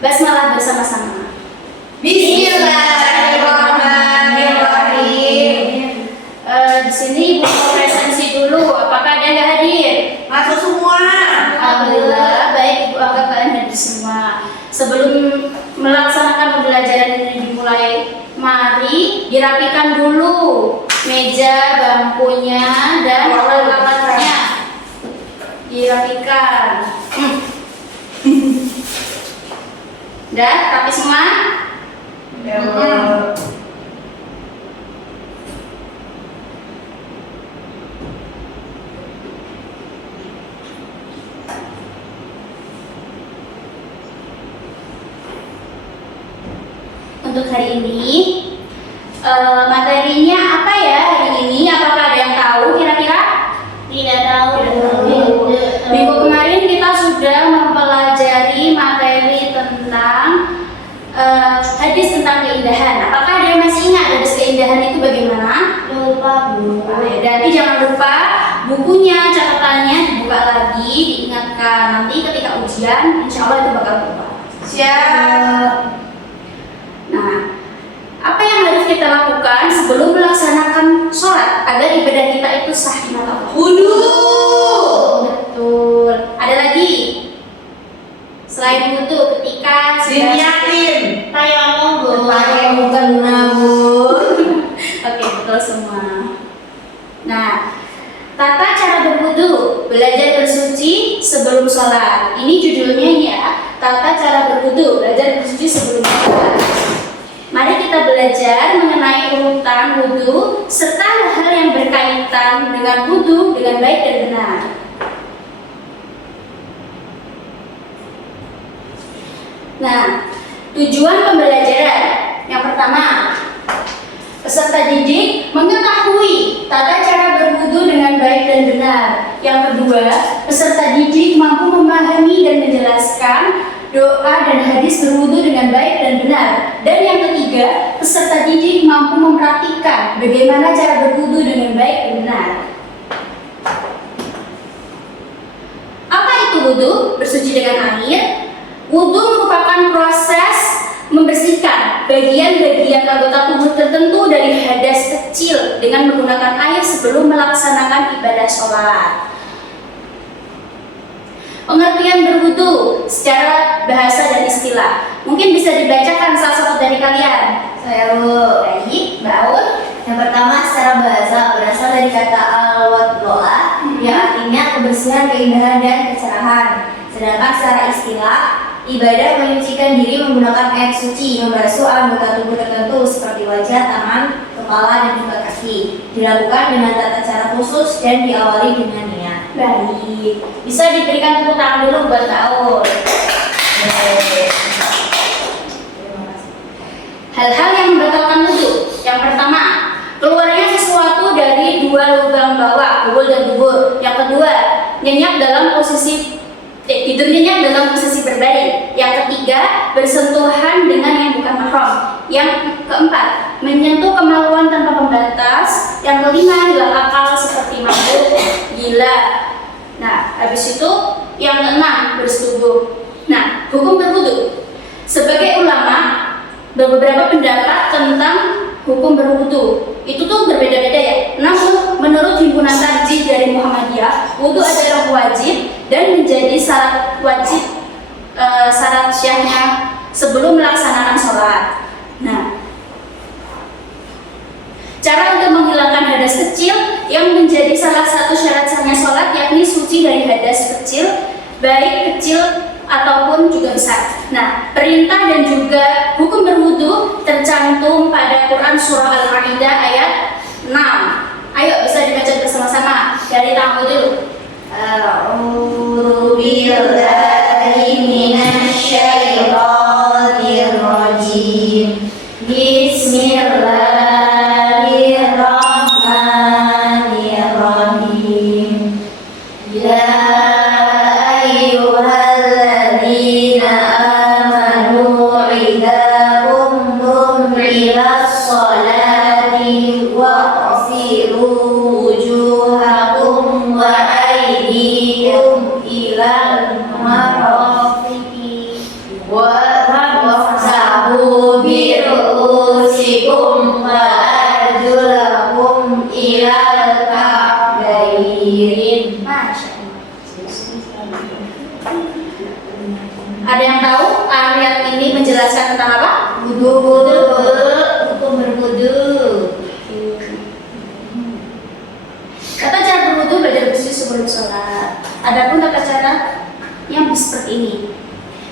Basmalah bersama-sama. Bismillahirrahmanirrahim. Di sini Ibu mau presensi dulu. Apakah ada yang hadir? Masuk semua. Alhamdulillah, baik Ibu, anggap kalian hadir semua. Sebelum melaksanakan pembelajaran ini dimulai, mari dirapikan dulu meja, bangkunya, dan alat-alatnya. Dirapikan. Udah, rapi semua? Untuk hari ini materinya apa ya hari ini? Apakah ada yang tahu kira-kira? Tidak tahu. Minggu kemarin kita sudah mempelajari materi tentang hadis tentang keindahan. Apakah ada yang masih ingat hadis keindahan itu bagaimana? Lupa Bu. Jadi jangan lupa bukunya, catatannya dibuka lagi, diingatkan. Nanti ketika ujian, insya Allah itu bakal lupa. Siap. Nah, apa yang harus kita lakukan sebelum melaksanakan sholat agar ibadah kita itu sah di mata Allah? Wudu. Betul. Ada lagi? Selain wudu, ketika Diniatin. Tayamum Bu. Pakai mukena Bu. Oke, betul semua. Nah, tata cara berwudu, belajar bersuci sebelum sholat. Ini judulnya ya, tata cara berwudu, belajar bersuci sebelum sholat. Mari kita belajar mengenai urutan wudu serta hal yang berkaitan dengan wudu dengan baik dan benar. Nah, tujuan pembelajaran yang pertama, peserta didik mengetahui tata cara berwudu dengan baik dan benar. Yang kedua, peserta didik mampu memahami dan menjelaskan doa dan hadis berwudu dengan baik dan benar. Dan yang ketiga, peserta didik mampu mempraktikkan bagaimana cara berwudu dengan baik dan benar. Apa itu wudu? Bersuci dengan air. Wudu merupakan proses membersihkan bagian-bagian anggota tubuh tertentu dari hadas kecil dengan menggunakan air sebelum melaksanakan ibadah sholat. Pengertian berwudu secara bahasa dan istilah mungkin bisa dibacakan salah satu dari kalian. Saya Bu. Baik, Mbak Aul. Yang pertama secara bahasa berasal dari kata al-wadloa yang artinya kebersihan, keindahan, dan kecerahan. Sedangkan secara istilah, ibadah menyucikan diri menggunakan air suci, membasuh anggota tubuh tertentu seperti wajah, tangan, kepala, dan juga kaki. Dilakukan dengan tata cara khusus dan diawali dengan niat. Baik, bisa diberikan tepuk tangan dulu buat Mbak Aul. Hal-hal yang membatalkan wudu. Yang pertama, keluarnya sesuatu dari dua lubang bawah, bubul dan dubur. Yang kedua, nyenyak dalam posisi tidur nyenyak dalam posisi berbaring. Yang ketiga, bersentuhan dengan yang bukan mahram. Yang keempat, menyentuh kemaluan tanpa pembatas. Yang kelima, hilang akal seperti mabuk, gila. Nah, habis itu yang keenam, bersetubuh. Nah, hukum berwudu. Sebagai ulama, beberapa pendapat tentang hukum berwudu itu tuh berbeda-beda ya. Namun menurut himpunan tarjih dari Muhammadiyah, wudu adalah wajib dan menjadi syarat wajib syarat syahnya sebelum melaksanakan sholat. Nah, cara untuk menghilangkan hadas kecil yang menjadi salah satu syarat sahnya sholat yakni suci dari hadas kecil, baik kecil ataupun juga besar. Nah, perintah dan juga hukum berwudu tercantum pada Quran Surah Al-Ma'idah ayat 6. Ayo bisa dibaca bersama-sama dari tamu dulu. A'udzu billahi minasy syaithanir rajim. Bismillahirrahmanirrahim. Ya ayyuhalladzina amanu idza qumtum ilas sholati waqsilu wujuhakum wa aydiyakum ilal marafiqi wa menjelaskan tentang apa? Wudu. Hukum berwudu. Tata cara berwudu belajar bersih sebelum sholat. Adapun tata cara yang seperti ini.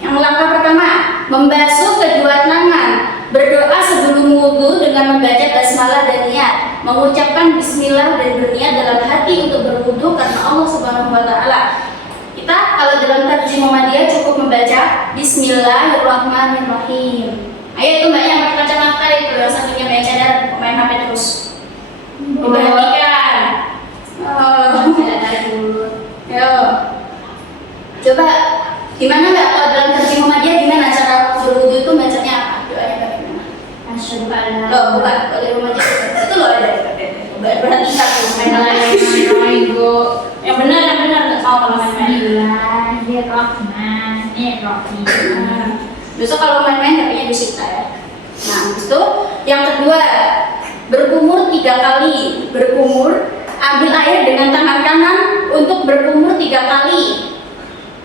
Yang langkah pertama, membasuh kedua tangan, berdoa sebelum wudu dengan membaca basmalah dan niat, mengucapkan bismillah dan berniat dalam hati untuk berwudu karena Allah Subhanahu wa taala. Kita kalau dalam tarjih Muhammadiyah cukup membaca Bismillahirrahmanirrahim. Ayo itu mbak yang pakai kacamata itu yang satunya banyak cadar main HP terus. Perhatikan. Yo. Coba gimana mbak kalau dalam tarjih Muhammadiyah gimana cara berwudu itu bacanya apa? Doanya bagaimana? Asyhadu an la Loh bukan kalau di Muhammadiyah itu loh ada berhentikan tuh main yang benar nggak mau kalau main-main. Besok kalau main-main HP-nya disita ya. Nah, itu yang kedua, berkumur 3 kali. Berkumur, ambil air dengan tangan kanan untuk berkumur 3 kali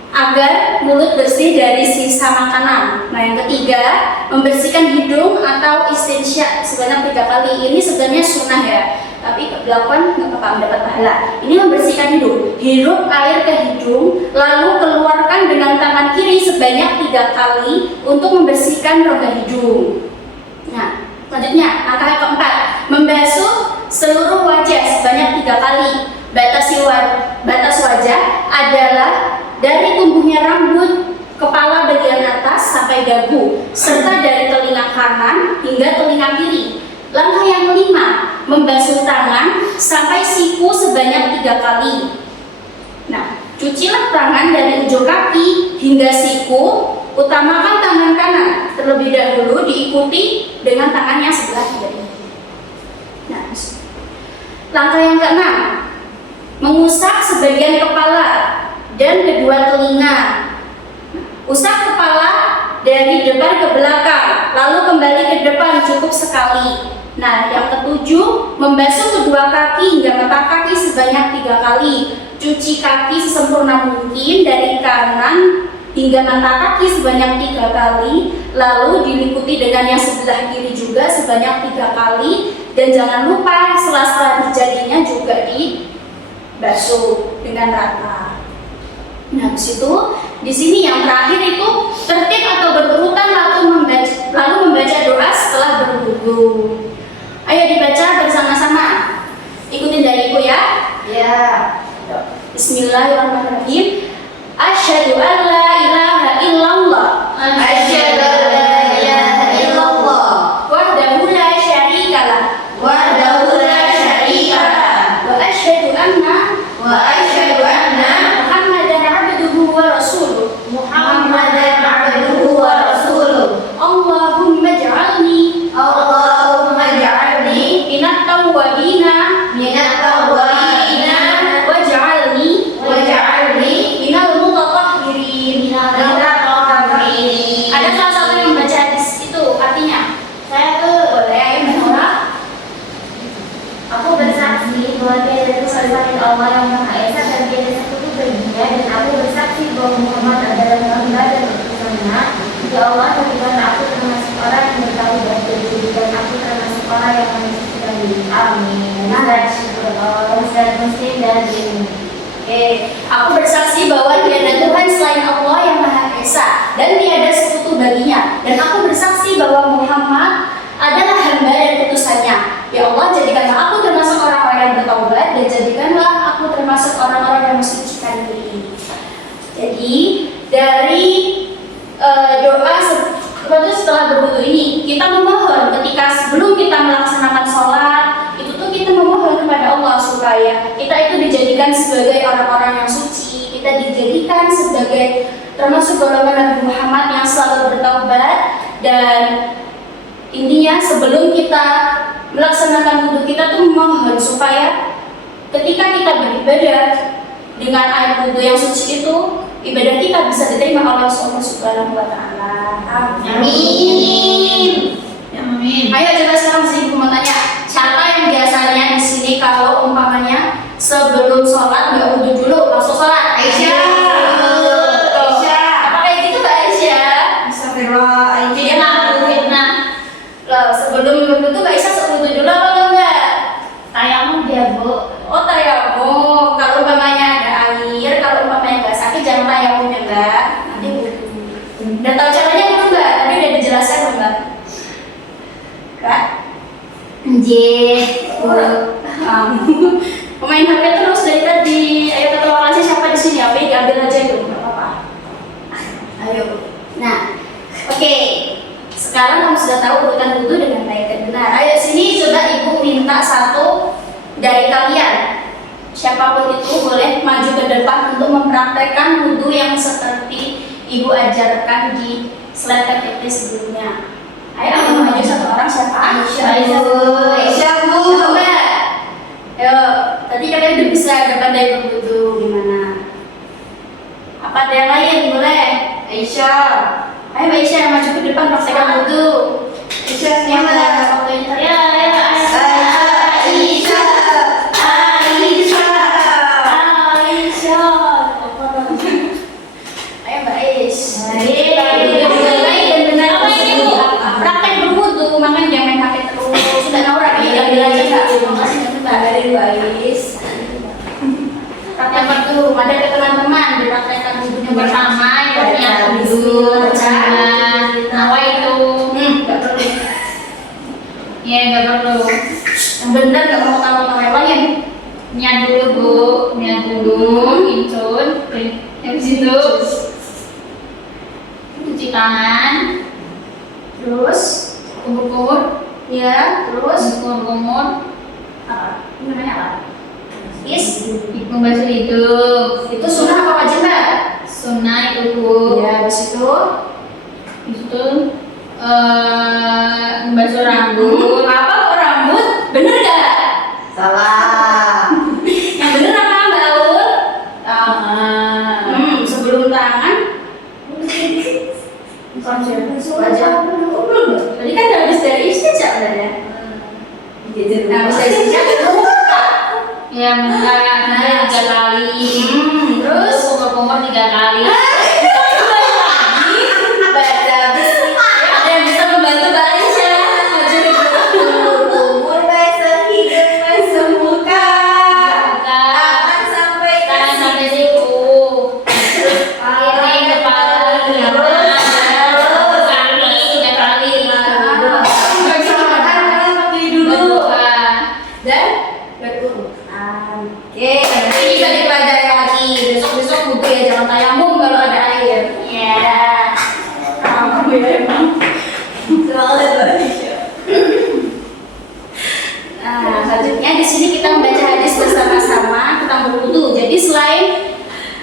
agar mulut bersih dari sisa makanan. Nah, yang ketiga, membersihkan hidung atau istinsya sebanyak 3 kali. Ini sebenarnya sunnah ya, tapi dilakukan nggak apa-apa, mendapat pahala. Ini membersihkan hidung, hirup air ke hidung, lalu keluarkan dengan tangan kiri sebanyak 3 kali untuk membersihkan rongga hidung. Nah, selanjutnya langkah yang keempat, membasuh seluruh wajah sebanyak 3 kali. Batas wajah adalah dari tumbuhnya rambut kepala bagian atas sampai dagu, serta dari telinga kanan hingga telinga kiri. Langkah yang kelima, membasuh tangan sampai siku sebanyak 3 kali. Nah, cucilah tangan dari ujung kaki hingga siku. Utamakan tangan kanan terlebih dahulu, diikuti dengan tangan yang sebelah kiri. Nah, langkah yang keenam, mengusap sebagian kepala dan kedua telinga. Usap kepala dari depan ke belakang, lalu kembali ke depan cukup sekali. Nah, yang ketujuh, membasuh kedua kaki hingga mata kaki sebanyak 3 kali. Cuci kaki sesempurna mungkin dari kanan hingga mata kaki sebanyak 3 kali, lalu diikuti dengan yang sebelah kiri juga sebanyak 3 kali, dan jangan lupa sela-sela jarinya juga dibasuh dengan rata. Nah, disitu, di sini yang terakhir itu tertib atau berurutan lalu membaca doa setelah berwudu. Ayo dibaca bersama-sama. Ikutin dariku ya. Ya. Bismillahirrahmanirrahim. Asyhadu an la ilaha illallah. Asyhadu an la ilaha illallah. Wahdahu la syarikalah. Wahdahu la syarikalah. Wa asyhadu anna Muhammadan abduhu wa rasuluh. Muhammadan abduhu wa rasuluh. Allahumma ij'alni minat tawwabina waj'alni minal mutatahhirin. Ada salah satu yang baca hadis itu artinya? Saya tuh Boleh ayo menolak. Aku bersaksi bahwa tiada Tuhan selain Allah yang Maha Esa dan tiada sekutu baginya, dan aku bersaksi bahwa Muhammad adalah hamba dan utusannya. Ya Allah, berikan aku termasuk orang yang bertaubat dan jadikan aku termasuk orang yang mensucikan diri. Amin. Ustaz Muslim dan ini. Aku bersaksi bahwa tiada Tuhan selain Allah yang Maha Esa dan tiada sekutu baginya, dan aku bersaksi bahwa Muhammad adalah hamba dan utusannya. Ya Allah, jadikanlah aku termasuk orang-orang yang bertaubat dan jadikanlah aku termasuk orang-orang yang mensucikan diri. Jadi dari doa setelah berwudu ini kita memohon ketika sebelum kita melaksanakan sholat itu tuh kita memohon kepada Allah supaya kita itu dijadikan sebagai orang-orang yang suci, kita dijadikan sebagai termasuk golongan Nabi Muhammad yang selalu bertaubat. Dan intinya sebelum kita melaksanakan wudu kita tuh memohon supaya ketika kita beribadah dengan air wudu yang suci itu, ibadah kita bisa diterima oleh Allah Subhanahu wa taala. Amin. Amin. Ayo coba sekarang sih mau tanya, siapa yang biasanya di sini kalau umpamanya sebelum sholat nggak wudu dulu langsung sholat? Aisyah. Apa kayak gitu Mbak Aisyah? Astagfirullah. berwudu Mbak Isa sewudu dulu apa enggak? Tayamum dia, Bu. Oh tayamum, kalau umpamanya ada air, kalau umpamanya nggak sakit jangan tayamum ya Mbak. Nanti wudu. Udah tahu caranya belum Mbak? Tadi udah dijelaskan belum Mbak? Kak? Nggih, Bu. Pemain HP terus dari tadi. Ayo terima kasih siapa di sini? HP diambil aja itu, nggak apa-apa. Ayo. Nah, oke. Sekarang kamu sudah tahu urutan wudu dengan baik dan benar. Ayo sini coba ibu minta satu dari kalian. Siapapun itu boleh maju ke depan untuk mempraktekkan wudu yang seperti ibu ajarkan di slide PPT sebelumnya. Ayo aku maju satu orang siapa? Aisyah, Bu. Aisyah, Bu. Coba. Ayo, tadi kalian udah bisa pandai berwudu gimana? Apa ada yang lain boleh? Aisyah. Ayo Mbak Aisyah maju ke depan praktekkan wudu. Aisyah Yang mana? semangat. Waktunya Ya, ya, Aisyah. Aisyah. Ayo Mbak Ais. Baik. Baik dan benar. Apa ini, Bu? Praktek berwudu, makanya jangan main HP terus. Sudah Naura nih, ambil aja Kak. Makasih Mbak. Dari Mbak Ais. Praktek berwudu, ada ke teman-teman dipraktekkan wudunya bersama. Niat dulu, jangan nawaitu. Nggak perlu. Ya, nggak perlu. Yang benar nggak mau tahu yang Niat dulu, Bu. Niat dulu, incun. Habis itu cuci tangan, terus kumur-kumur, ya terus kumur-kumur. apa? Ini namanya apa? Is Membasuh hidung. itu sunnah apa wajib Mbak? Sunnah itu, Bu. Ya habis itu Habis itu membasuh rambut. apa kok rambut? Bener nggak? Salah. Yang bener apa Mbak Aul? Tangan. Sebelum tangan wajah. Tadi kan habis dari istinja ya. Nah, habis dari istinja itu Ya, muka Nah. 3 kali. terus kumur-kumur 3 kali. ada yang bisa membantu Mbak Aisyah maju ke belakang. Umur basah hidung basah muka. Buka. Tangan sampai Tangan kaki. sampai siku. Ini kepala, kaki 3 kali. Berdoa. Dan berurut. Oke, nanti bisa dipelajari lagi. Besok-besok buku ya, jangan tayamum kalau ada air. Ya. Kamu ya emang. Semangat Mbak Aisyah. Nah, selanjutnya di sini kita membaca hadis bersama-sama tentang berwudu. Jadi selain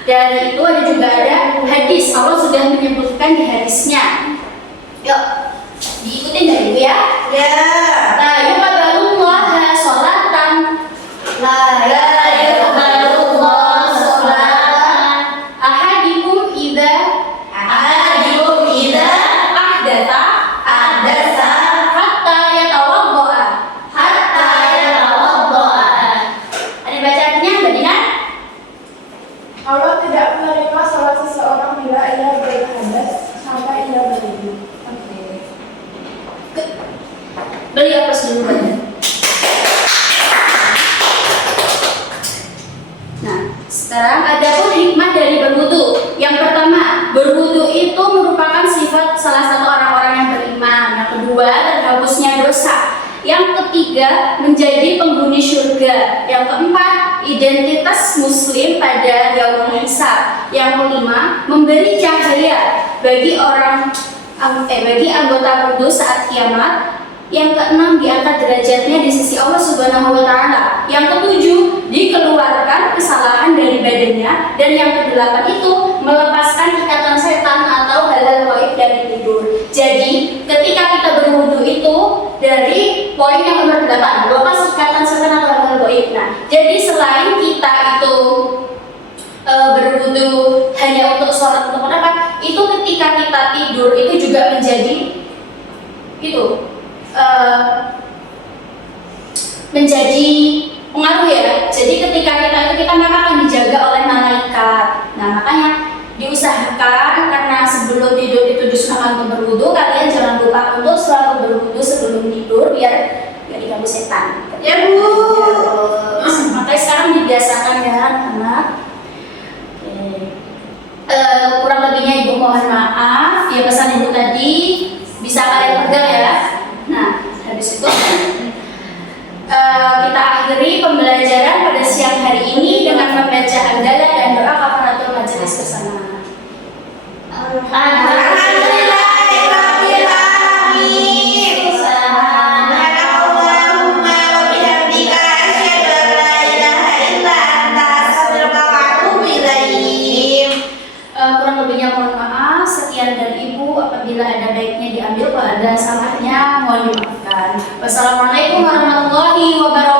dari itu ada hadis. Allah sudah menyebutkan di hadisnya. Yuk, diikutin dari Ibu ya. Ya. La yuqbalullaha sholatan. La yuqbalullaha sholatan. Ahadikum idza ahdatha Adasa hatta yatawaddoa. hatta yatawaddoa. Ada bacaannya Mbak Dina? Allah tidak menerima salat seseorang bila ia berhadas sampai ia berwudu. Beli apa dulu Mbak? Nah, sekarang ada pun hikmah dari berwudu. Yang pertama, berwudu itu merupakan sifat salah satu orang-orang yang beriman. Yang kedua, terhapusnya dosa. Yang ketiga, menjadi penghuni surga. Yang keempat, identitas muslim pada yaumul hisab. Yang kelima, memberi cahaya bagi bagi anggota wudu saat kiamat. Yang keenam, diangkat derajatnya di sisi Allah Subhanahu wa taala. Yang ketujuh, dikeluarkan kesalahan dari badannya. Dan yang kedelapan itu melepaskan ikatan setan atau hal-hal gaib dari tidur. Jadi, ketika kita berwudu itu dari poin yang nomor 8, melepas ikatan setan atau hal-hal gaib. Nah, jadi selain kita itu berwudu hanya untuk sholat untuk apa? Itu ketika kita tidur itu juga menjadi menjadi pengaruh ya. Jadi ketika kita maka akan dijaga oleh malaikat. Nah makanya diusahakan karena sebelum tidur itu disunahkan untuk berwudu, kalian jangan lupa untuk selalu berwudu sebelum tidur biar nggak diganggu setan. Ya Bu. Makanya sekarang dibiasakan ya anak. Kurang lebihnya ibu mohon maaf. Ya pesan ibu tadi bisa kalian pegang ya. Nah habis itu kita akhiri pembelajaran pada siang hari ini dengan membaca hamdalah dan doa kafaratul majelis bersama. Alhamdulillahirabbil alamin. Subhanakallahumma wa bihamdika asyhadu an la ilaha illa anta astaghfiruka wa atubu ilaik. Kurang lebihnya mohon maaf. Sekian dari ibu. Apabila ada baiknya diambil, kalau ada salahnya mohon dimaafkan. Wassalamualaikum warahmatullahi wabarakatuh.